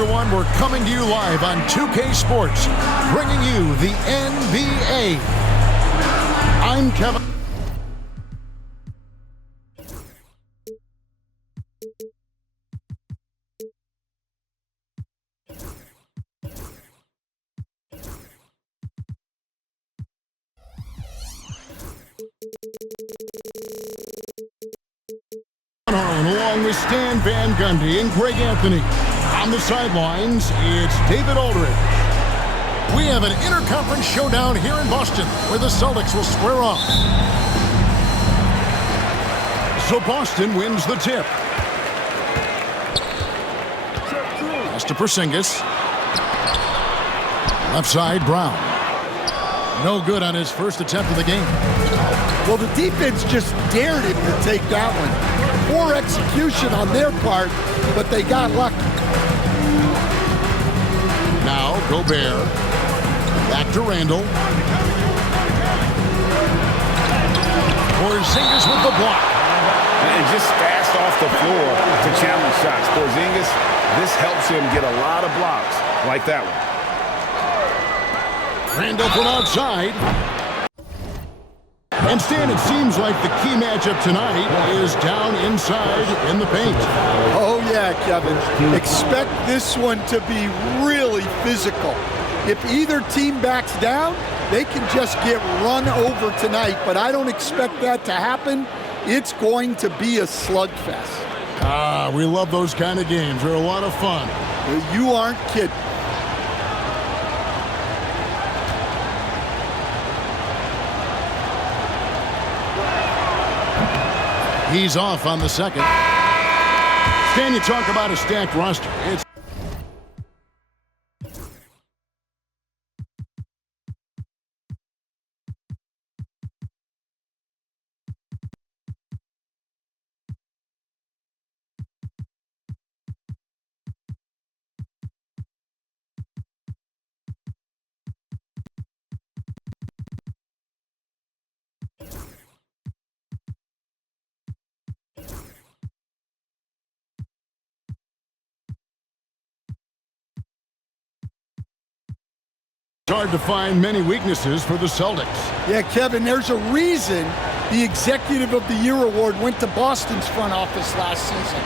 everyone. We're coming to you live on 2K Sports, bringing you the NBA. I'm Kevin. Along with Stan Van Gundy and Greg Anthony. On the sidelines, it's David Aldridge. We have an interconference showdown here in Boston where the Celtics will square off. So Boston wins the tip. Pass to Porzingis. Left side, Brown. No good on his first attempt of the game. Well, the defense just dared him to take that one. Poor execution on their part, but they got lucky. Now, Gobert. Back to Randall. Porzingis with the block. And just fast off the floor to challenge shots. Porzingis, this helps him get a lot of blocks like that one. Randall from outside. And Stan, it seems like the key matchup tonight is down inside in the paint. Oh, yeah, Kevin. Expect this one to be really physical. If either team backs down, they can just get run over tonight, but I don't expect that to happen. It's going to be a slugfest. We love those kind of games. They're a lot of fun. You aren't kidding. He's off on the second. Stan, you talk about a stacked roster. It's hard to find many weaknesses for the Celtics. Yeah, Kevin, there's a reason the Executive of the Year award went to Boston's front office last season.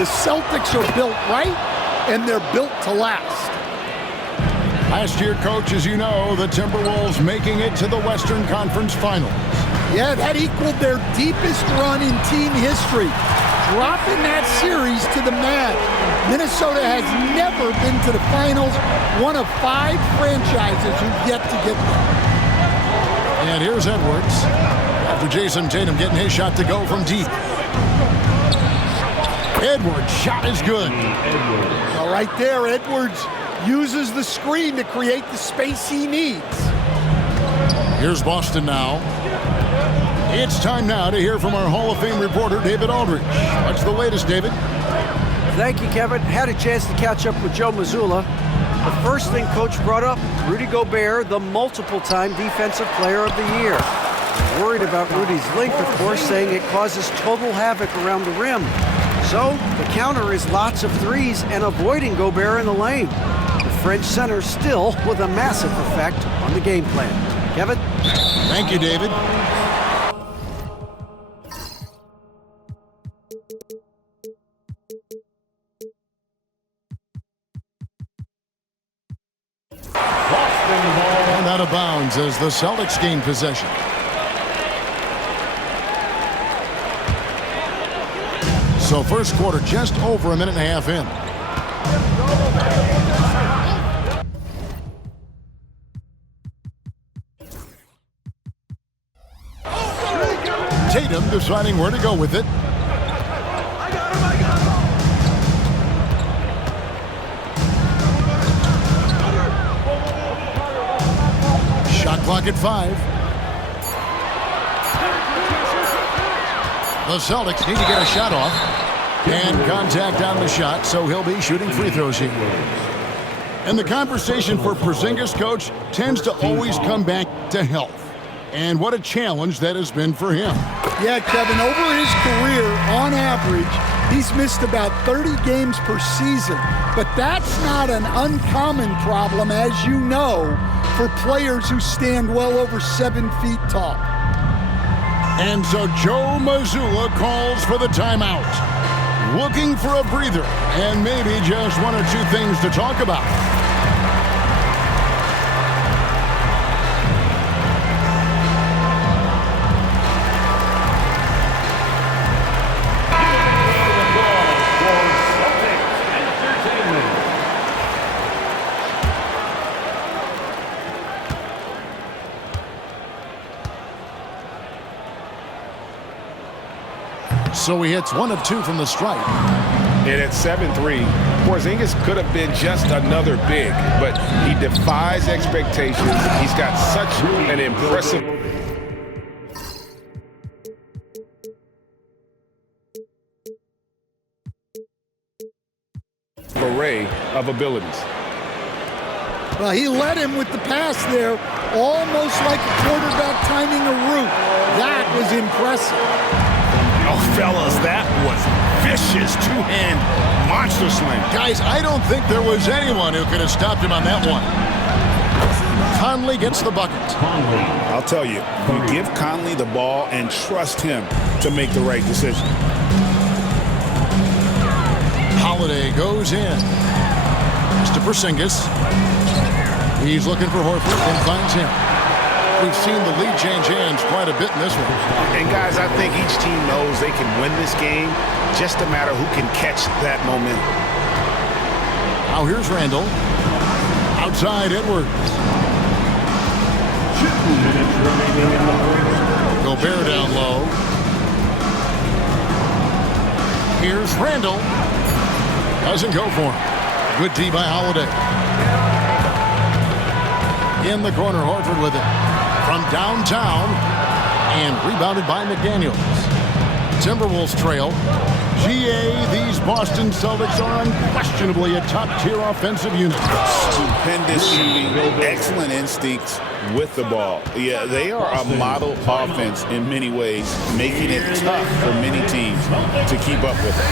The Celtics are built right, and they're built to last. Last year, Coach, as you know, the Timberwolves making it to the Western Conference Finals. Yeah, that equaled their deepest run in team history, dropping that series to the Mavs. Minnesota has never been to the finals, one of 5 franchises who've yet to get there. And here's Edwards. After Jason Tatum getting his shot to go from deep. Edwards' shot is good. Well, right there, Edwards uses the screen to create the space he needs. Here's Boston now. It's time now to hear from our Hall of Fame reporter, David Aldridge. What's the latest, David? Thank you, Kevin. Had a chance to catch up with Joe Mazzulla. The first thing Coach brought up, Rudy Gobert, the multiple-time Defensive Player of the Year. Worried about Rudy's length, of course, saying it causes total havoc around the rim. So the counter is lots of threes and avoiding Gobert in the lane. The French center still with a massive effect on the game plan. Kevin? Thank you, David. And out of bounds as the Celtics gain possession. So first quarter just over a minute and a half in. Tatum deciding where to go with it. Shot clock at 5. The Celtics need to get a shot off. And contact on the shot, so he'll be shooting free throws here. And the conversation for Porzingis, Coach, tends to always come back to health. And what a challenge that has been for him. Yeah, Kevin, over his career, on average, he's missed about 30 games per season. But that's not an uncommon problem, as you know, for players who stand well over 7 feet tall. And so Joe Mazzulla calls for the timeout. Looking for a breather and maybe just one or two things to talk about. So he hits 1 of 2 from the stripe. And at 7-3, Porzingis could have been just another big, but he defies expectations. He's got such an impressive array of abilities. Well, he led him with the pass there, almost like a quarterback timing a route. That was impressive. Oh, fellas, that was vicious two-hand monster slam. Guys, I don't think there was anyone who could have stopped him on that one. Conley gets the bucket. I'll tell you, you give Conley the ball and trust him to make the right decision. Holiday goes in. Mr. Porzingis. He's looking for Horford and finds him. We've seen the lead change hands quite a bit in this one. And guys, I think each team knows they can win this game, just a matter who can catch that momentum. Now here's Randall. Outside Edwards. 2 minutes remaining in the first. Gobert down low. Here's Randall. Doesn't go for him. Good D by Holiday. In the corner, Horford with it. From downtown, and rebounded by McDaniels. Timberwolves trail. GA, these Boston Celtics are unquestionably a top-tier offensive unit. Stupendous shooting, excellent instincts with the ball. Yeah, they are a model offense in many ways, making it tough for many teams to keep up with it.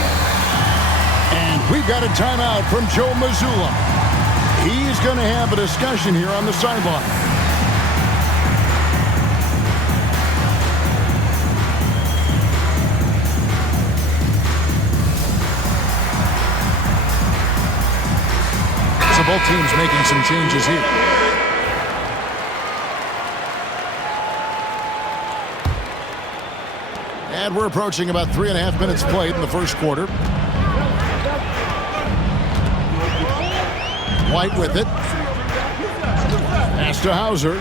And we've got a timeout from Joe Mazzulla. He's going to have a discussion here on the sideline. So both teams making some changes here. And we're approaching about 3.5 minutes played in the first quarter. White with it. Pass to Hauser.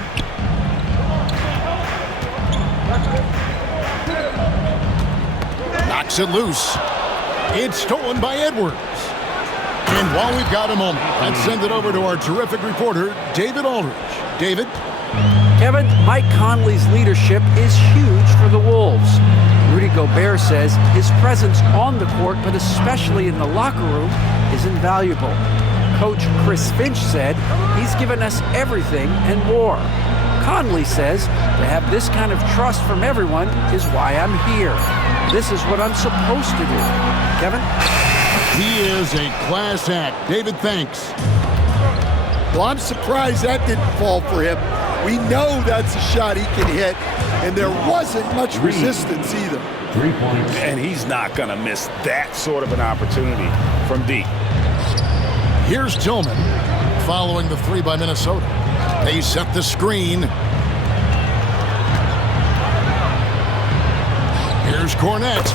Knocks it loose. It's stolen by Edwards. And while we've got a moment, let's send it over to our terrific reporter, David Aldridge. David? Kevin, Mike Conley's leadership is huge for the Wolves. Rudy Gobert says his presence on the court, but especially in the locker room, is invaluable. Coach Chris Finch said he's given us everything and more. Conley says to have this kind of trust from everyone is why I'm here. This is what I'm supposed to do. Kevin? He is a class act. David, thanks. Well, I'm surprised that didn't fall for him. We know that's a shot he can hit, and there wasn't much resistance either. 3 points. And he's not going to miss that sort of an opportunity from deep. Here's Tillman following the 3 by Minnesota. They set the screen. Here's Cornette.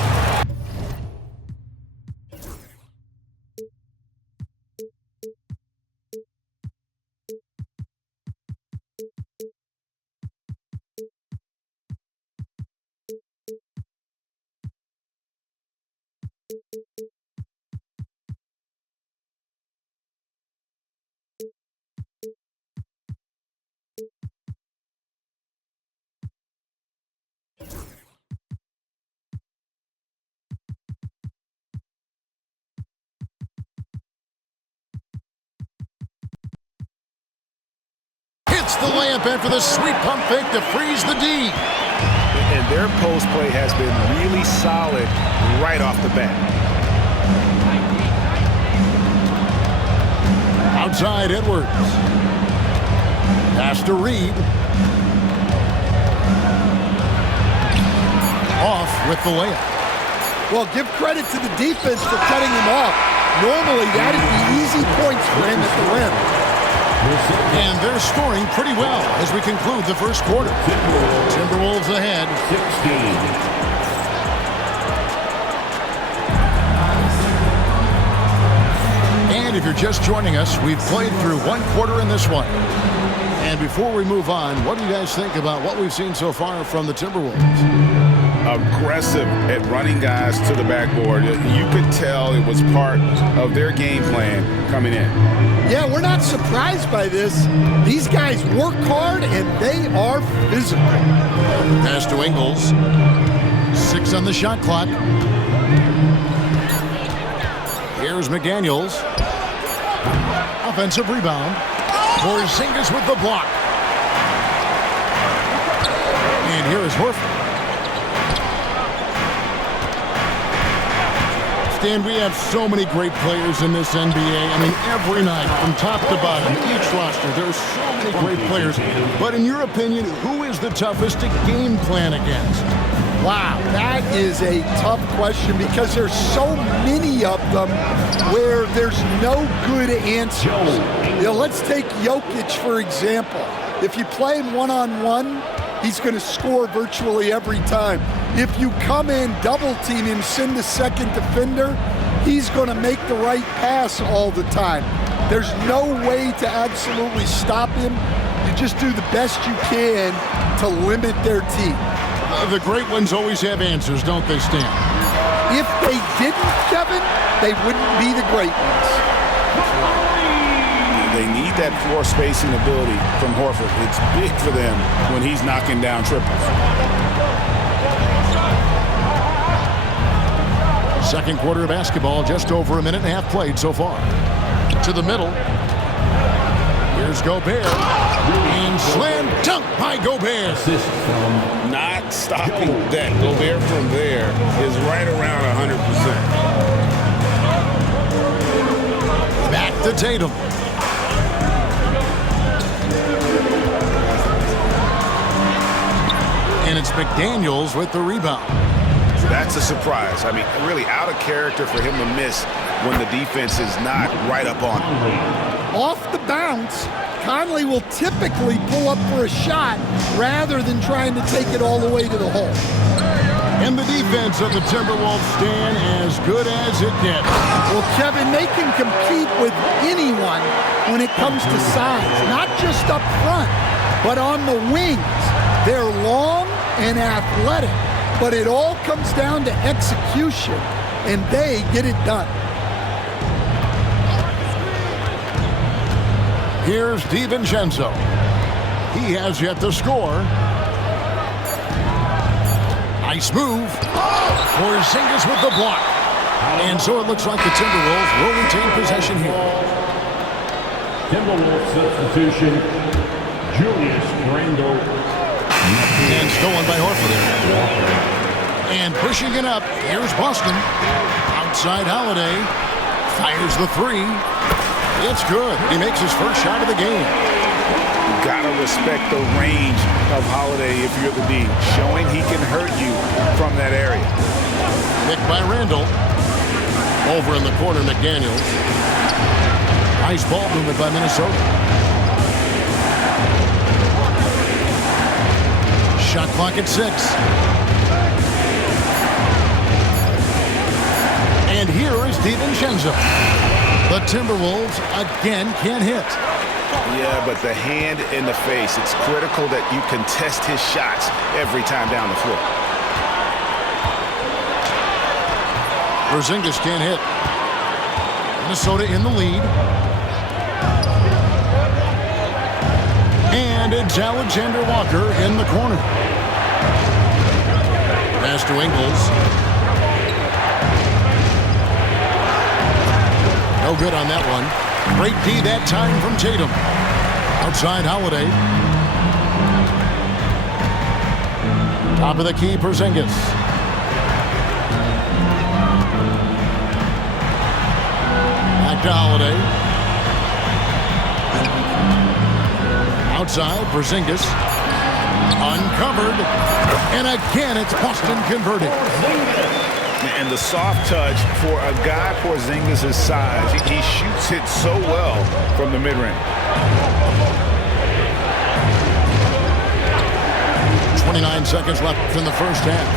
Gets the layup after the sweet pump fake to freeze the D. And their post play has been really solid right off the bat. Outside Edwards. Pass to Reed. Off with the layup. Well, give credit to the defense for cutting him off. Normally, that'd be easy points for him at the rim. And they're scoring pretty well as we conclude the first quarter. Timberwolves ahead. 16. And if you're just joining us, we've played through one quarter in this one. And before we move on, what do you guys think about what we've seen so far from the Timberwolves? Aggressive at running guys to the backboard. You could tell it was part of their game plan coming in. Yeah, we're not surprised by this. These guys work hard and they are physical. Pass to Ingles. 6 on the shot clock. Here's McDaniels. Offensive rebound. Porzingis with the block. And here is Horford. Stan, we have so many great players in this NBA. I mean, every night, from top to bottom, each roster, there are so many great players. But in your opinion, who is the toughest to game plan against? Wow, that is a tough question because there's so many of them where there's no good answers. You know, let's take Jokic, for example. If you play him one-on-one, he's going to score virtually every time. If you come in, double team him, send the second defender, he's going to make the right pass all the time. There's no way to absolutely stop him. You just do the best you can to limit their team. The great ones always have answers, don't they, Stan? If they didn't, Kevin, they wouldn't be the great ones. They need that floor spacing ability from Horford. It's big for them when he's knocking down triples. Second quarter of basketball, just over a minute and a half played so far. To the middle. Here's Gobert. And slam dunk by Gobert. Not stopping that. Gobert from there is right around 100%. Back to Tatum. And it's McDaniels with the rebound. That's a surprise. I mean, really out of character for him to miss when the defense is not right up on him. Off the bounce, Conley will typically pull up for a shot rather than trying to take it all the way to the hole. And the defense of the Timberwolves stand as good as it gets. Well, Kevin, they can compete with anyone when it comes to size, not just up front, but on the wings. They're long and athletic, but it all comes down to execution, and they get it done. Here's DiVincenzo. He has yet to score. Nice move. Porzingis with the block. And so it looks like the Timberwolves will retain possession here. Timberwolves substitution, Julius Randle. And stolen by Horford. And pushing it up, here's Boston. Outside Holiday. Fires the three. It's good. He makes his first shot of the game. You gotta respect the range of Holiday if you're the D, showing he can hurt you from that area. Picked by Randall. Over in the corner, McDaniels. Nice ball movement by Minnesota. Shot clock at 6. And here is DiVincenzo. The Timberwolves again can't hit. Yeah, but the hand in the face, it's critical that you contest his shots every time down the floor. Porzingis can't hit. Minnesota in the lead. And it's Alexander Walker in the corner. Pass to Ingles. No good on that one. Great D that time from Tatum. Outside Holiday. Top of the key, Porzingis. Back to Holiday. Outside, Porzingis. Uncovered. And again, it's Boston converting. And the soft touch for a guy Porzingis' size. He shoots it so well from the mid-range. 29 seconds left in the first half.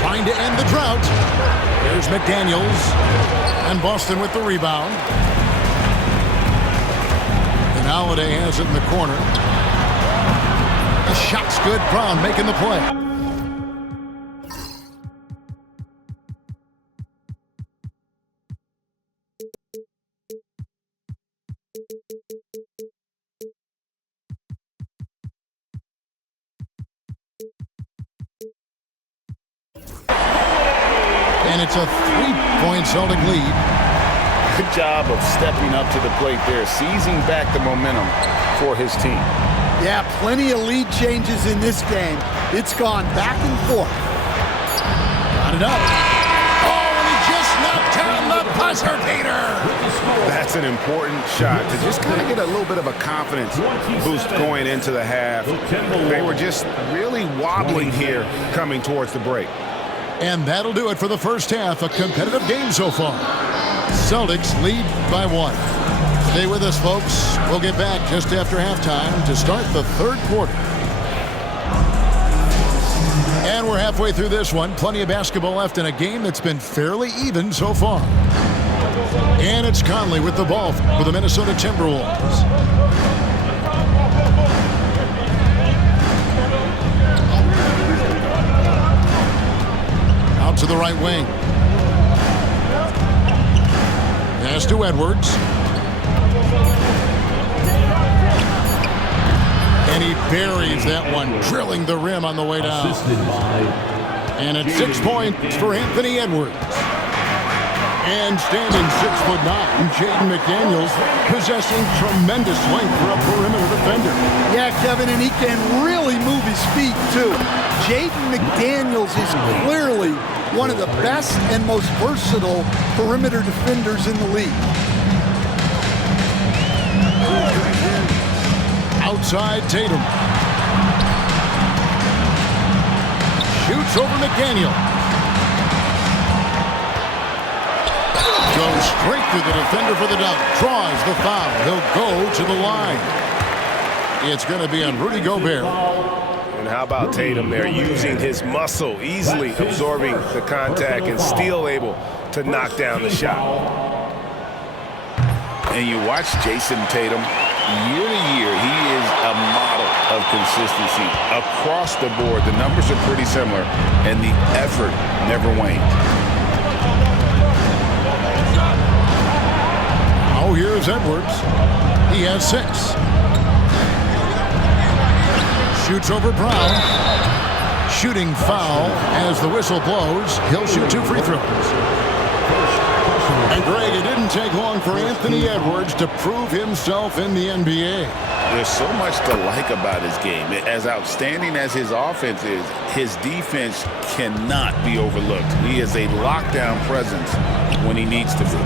Trying to end the drought. There's McDaniels. And Boston with the rebound. And Holiday has it in the corner. The shot's good. Brown making the play. And it's a 3-point Celtic lead. Good job of stepping up to the plate there, seizing back the momentum for his team. Yeah, plenty of lead changes in this game. It's gone back and forth. Got it up. Oh, and he just knocked down the buzzer beater. That's an important shot to just kind of get a little bit of a confidence boost going into the half. They were just really wobbling here coming towards the break. And that'll do it for the first half. A competitive game so far. Celtics lead by 1. Stay with us, folks. We'll get back just after halftime to start the third quarter. And we're halfway through this one. Plenty of basketball left in a game that's been fairly even so far. And it's Conley with the ball for the Minnesota Timberwolves. Out to the right wing. Pass to Edwards. And he buries that one, drilling the rim on the way down. And it's 6 points for Anthony Edwards. And standing 6'9", Jaden McDaniels, possessing tremendous length for a perimeter defender. Yeah, Kevin, and he can really move his feet, too. Jaden McDaniels is clearly one of the best and most versatile perimeter defenders in the league. Outside Tatum. Shoots over McDaniel. Goes straight through the defender for the dunk. Draws the foul. He'll go to the line. It's going to be on Rudy Gobert. And how about Tatum there, using his muscle, easily absorbing the contact and still able to knock down the shot. And you watch Jason Tatum, year to year, he is a model of consistency. Across the board, the numbers are pretty similar, and the effort never wanes. Oh, here's Edwards. He has 6. Shoots over Brown. Shooting foul as the whistle blows. He'll shoot 2 free throws. And Greg, it didn't take long for Anthony Edwards to prove himself in the NBA. There's so much to like about his game. As outstanding as his offense is, his defense cannot be overlooked. He is a lockdown presence when he needs to be.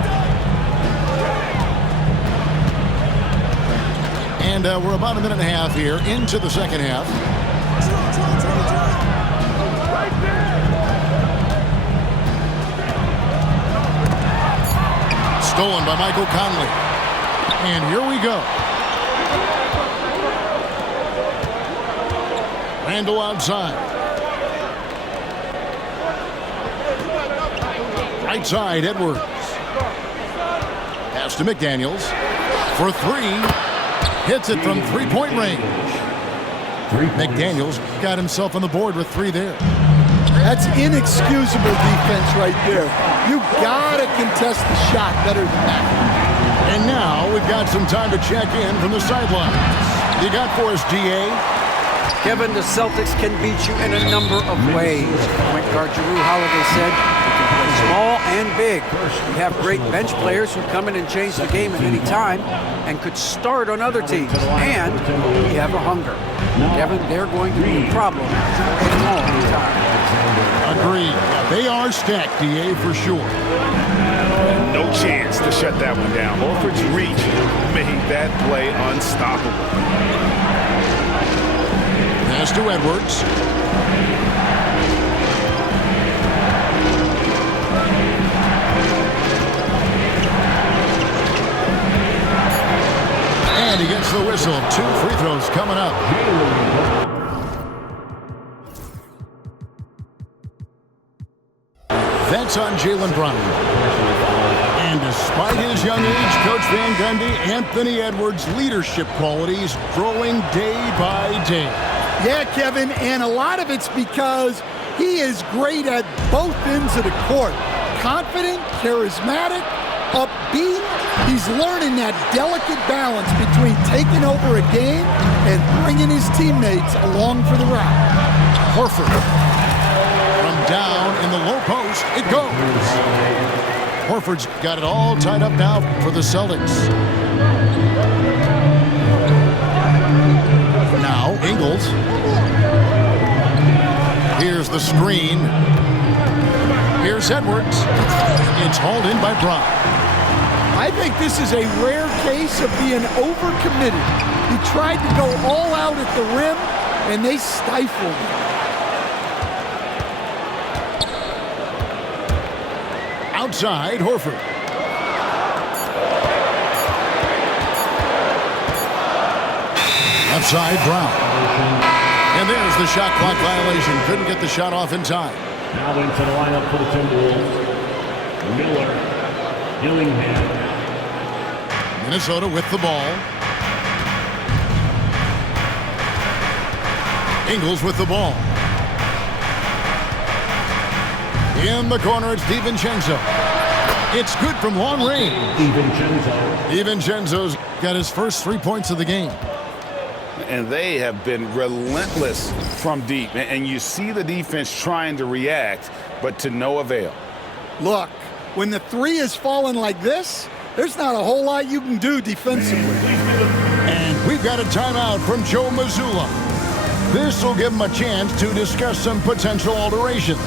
And we're about a minute and a half here into the second half. Stolen by Michael Conley. And here we go. Randall outside. Right side, Edwards. Pass to McDaniels. For 3. Hits it from 3-point range. McDaniels got himself on the board with 3 there. That's inexcusable defense right there. You gotta contest the shot better than that. And now we've got some time to check in from the sidelines. You got for us, DA? Kevin, the Celtics can beat you in a number of ways. Point guard Jrue Holiday said he can play small and big. We have great bench players who come in and change the game at any time and could start on other teams. And we have a hunger. Kevin, they're going to be a problem for a long time. Agreed. They are stacked, DA, for sure. No chance to shut that one down. Horford's reach made that play unstoppable. Pass to Edwards. And he gets the whistle. 2 free throws coming up. That's on Jaylen Brown. And despite his young age, Coach Van Gundy, Anthony Edwards' leadership qualities growing day by day. Yeah, Kevin, and a lot of it's because he is great at both ends of the court. Confident, charismatic, upbeat. He's learning that delicate balance between taking over a game and bringing his teammates along for the ride. Horford. From down in the low post, it goes. Horford's got it all tied up now for the Celtics. Now, Ingles. Here's the screen. Here's Edwards. It's hauled in by Brown. I think this is a rare case of being overcommitted. He tried to go all out at the rim, and they stifled him. Outside, Horford. Outside, Brown. And there's the shot clock violation. Couldn't get the shot off in time. Now into the lineup for the Timberwolves. Miller, Dillingham. Minnesota with the ball. Ingles with the ball. In the corner, it's DiVincenzo. It's good from long range. DiVincenzo's got his first 3 points of the game. And they have been relentless from deep. And you see the defense trying to react, but to no avail. Look, when the three is falling like this, there's not a whole lot you can do defensively. And we've got a timeout from Joe Mazzulla. This will give him a chance to discuss some potential alterations.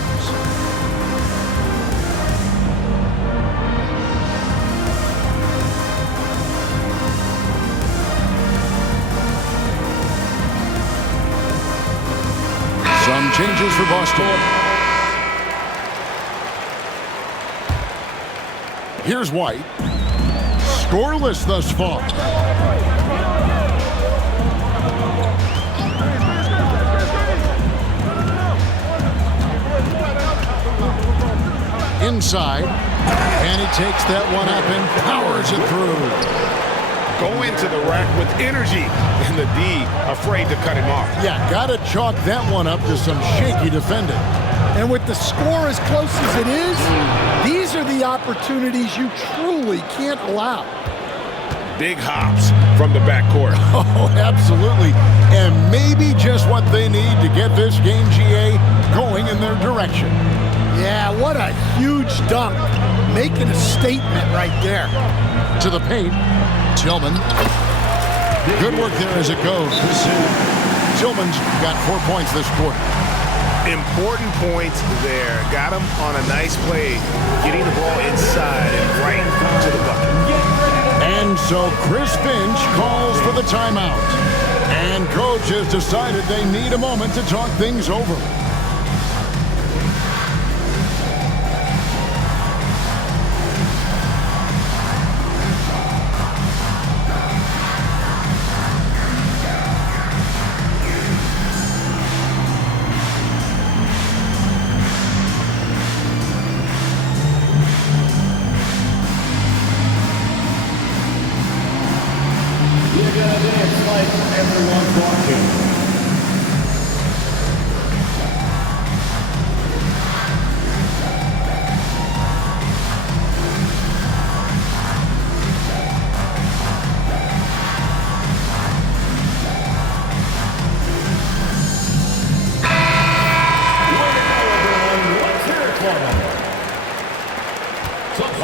Some changes for Boston. Here's White. Scoreless thus far. Inside. And he takes that one up and powers it through. Go into the rack with energy, and the D afraid to cut him off. Yeah, gotta chalk that one up to some shaky defending. And with the score as close as it is, these are the opportunities you truly can't allow. Big hops from the backcourt. Oh, absolutely. And maybe just what they need to get this game, GA, going in their direction. Yeah, what a huge dunk. Making a statement right there. To the paint. Tillman. Good work there as it goes. Tillman's got 4 points this quarter. Important points there. Got him on a nice play, getting the ball inside and right to the bucket. And so Chris Finch calls for the timeout. And coach has decided they need a moment to talk things over.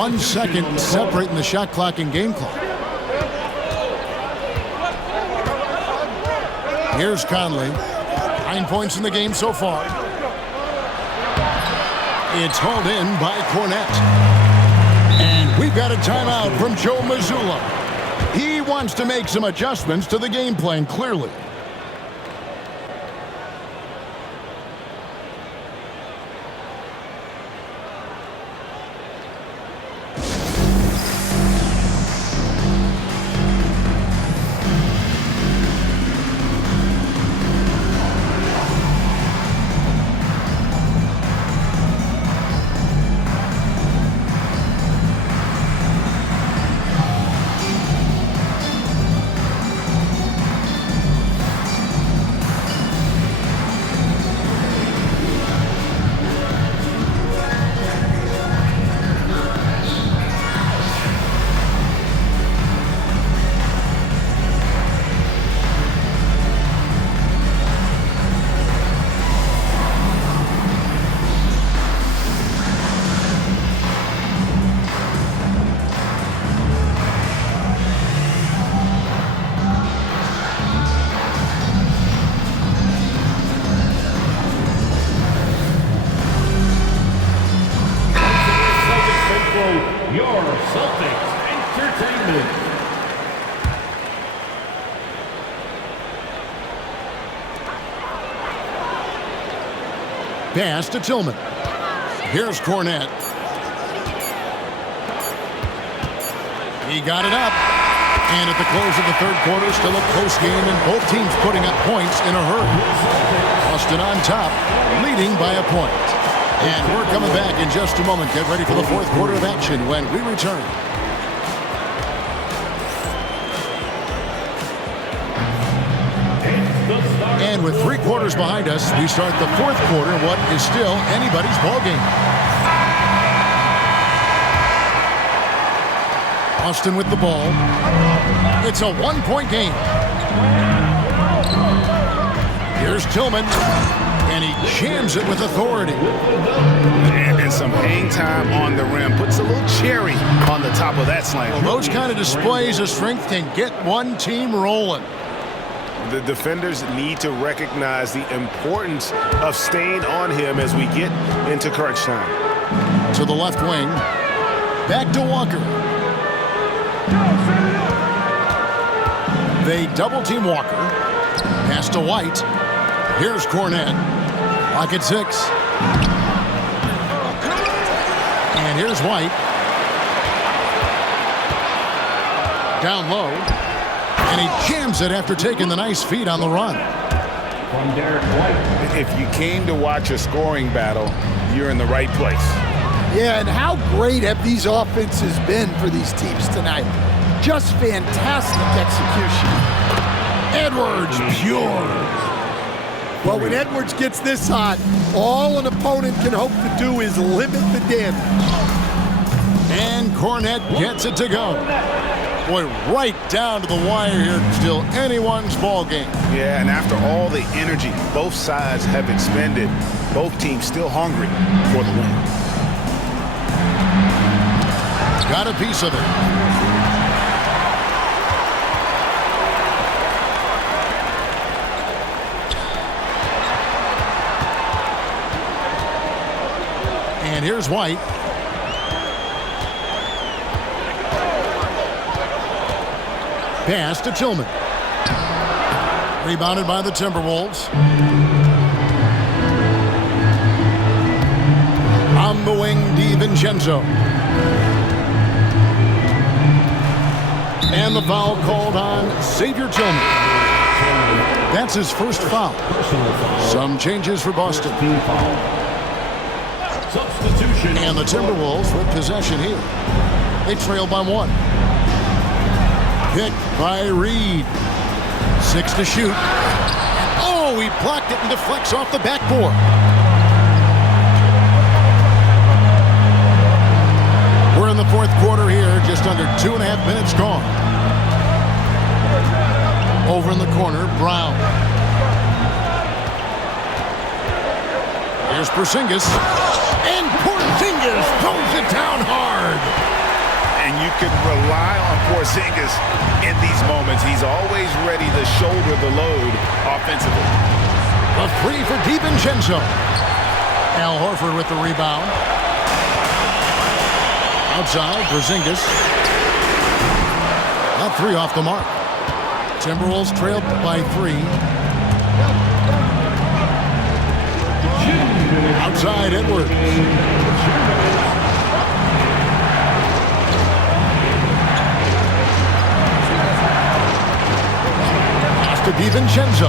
1 second separating the shot clock and game clock. Here's Conley. 9 points in the game so far. It's hauled in by Cornette. And we've got a timeout from Joe Mazzulla. He wants to make some adjustments to the game plan, clearly. Your Celtics Entertainment. Pass to Tillman. Here's Cornette. He got it up. And at the close of the third quarter, still a close game, and both teams putting up points in a hurry. Boston on top, leading by a point. And we're coming back in just a moment. Get ready for the fourth quarter of action when we return. And with 3 quarters behind us, we start the fourth quarter in what is still anybody's ballgame. Boston with the ball. It's a 1-point game. Here's Tillman. And he jams it with authority. And some hang time on the rim. Puts a little cherry on the top of that slam. Well, those kind of displays of strength can get one team rolling. The defenders need to recognize the importance of staying on him as we get into crunch time. To the left wing. Back to Walker. They double-team Walker. Pass to White. Here's Cornette. Lock at 6. And here's White. Down low. And he jams it after taking the nice feed on the run. From Derek White. If you came to watch a scoring battle, you're in the right place. Yeah, and how great have these offenses been for these teams tonight? Just fantastic execution. Edwards, pure. Well, when Edwards gets this hot, all an opponent can hope to do is limit the damage. And Cornette gets it to go. Boy, right down to the wire here. Still anyone's ball game. Yeah, and after all the energy both sides have expended, both teams still hungry for the win. Got a piece of it. And here's White. Pass to Tillman. Rebounded by the Timberwolves. On the wing, DiVincenzo. And the foul called on Xavier Tillman. That's his first foul. Some changes for Boston. Substitution. And the Timberwolves with possession here. They trail by 1. Picked by Reed. 6 to shoot. Oh, he blocked it and deflects off the backboard. We're in the fourth quarter here, just under 2.5 minutes gone. Over in the corner, Brown. Here's Porzingis. And Porzingis throws it down hard. and you can rely on Porzingis in these moments. He's always ready to shoulder the load offensively. A three for DiVincenzo. Al Horford with the rebound. Outside, Porzingis. A three off the mark. Timberwolves trailed by 3. Outside, Edwards. Pass to DiVincenzo.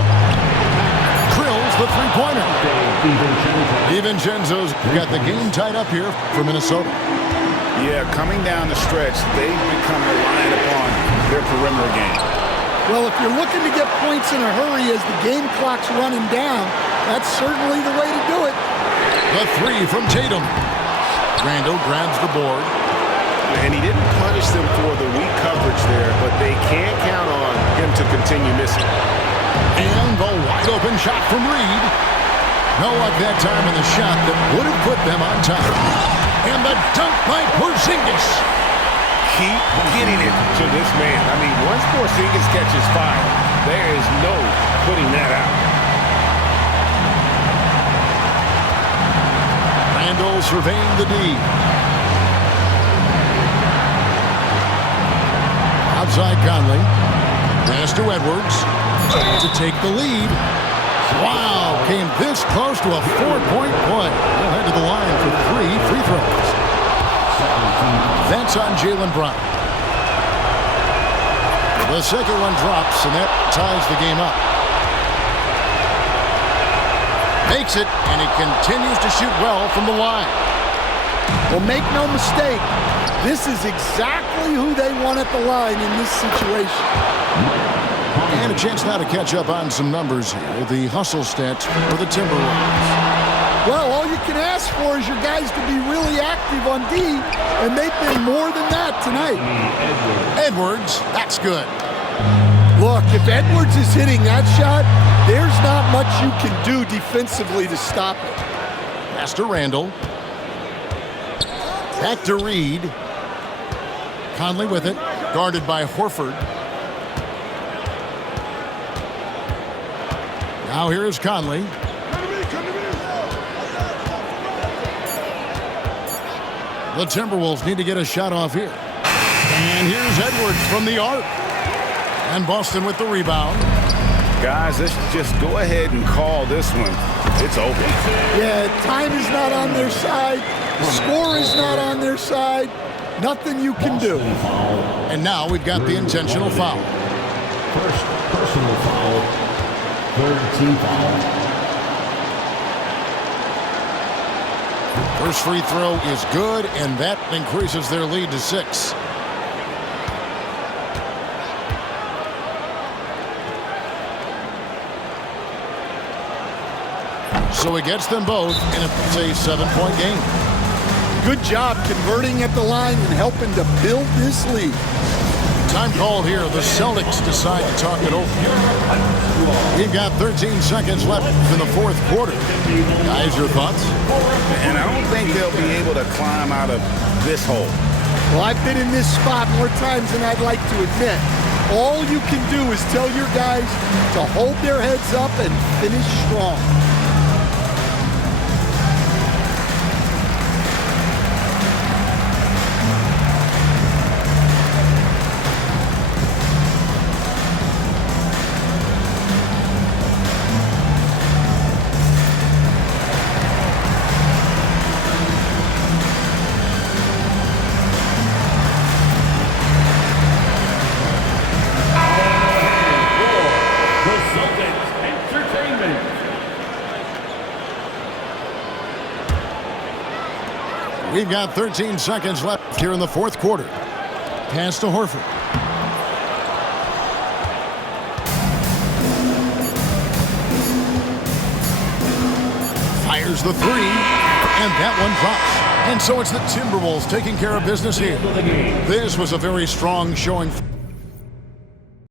Drills the three-pointer. DiVincenzo's got the game tied up here for Minnesota. Yeah, coming down the stretch, they've become reliant upon their perimeter game. Well, if you're looking to get points in a hurry as the game clock's running down, that's certainly the way to do it. The three from Tatum. Randall grabs the board. And he didn't punish them for the weak coverage there, but they can't count on him to continue missing. And the wide-open shot from Reed. No luck that time in the shot that would have put them on top. And the dunk by Porzingis. Keep getting it to this man. I mean, once Porzingis catches fire, there is no putting that out. Randall surveying the D. Outside Conley. Pass to Edwards to take the lead. Wow, came this close to a 4-point play. They'll head to the line for 3 free throws. That's on Jaylen Brown. The second one drops, and that ties the game up. Makes it, and he continues to shoot well from the line. Well, make no mistake, this is exactly who they want at the line in this situation. And a chance now to catch up on some numbers here. The hustle stats for the Timberwolves. Well, all you can ask for is your guys to be really active on D, and they've been more than that tonight. Edwards, that's good. Look, if Edwards is hitting that shot, there's not much you can do defensively to stop it. Pass to Randall. Back to Reed. Conley with it, guarded by Horford. Now here is Conley. The Timberwolves need to get a shot off here. And here's Edwards from the arc. And Boston with the rebound. Guys, let's just go ahead and call this one. It's over. Yeah, time is not on their side. The score is not on their side. Nothing you can do. And now we've got the intentional foul. First personal foul. Third team foul. First free throw is good, and that increases their lead to 6. So he gets them both, and it's a 7-point game. Good job converting at the line and helping to build this lead. Time called here. The Celtics decide to talk it over. We've got 13 seconds left in the fourth quarter. Guys, your thoughts? And I don't think they'll be able to climb out of this hole. Well, I've been in this spot more times than I'd like to admit. All you can do is tell your guys to hold their heads up and finish strong. We've got 13 seconds left here in the fourth quarter. Pass to Horford. Fires the three, and that one drops. And so it's the Timberwolves taking care of business here. This was a very strong showing.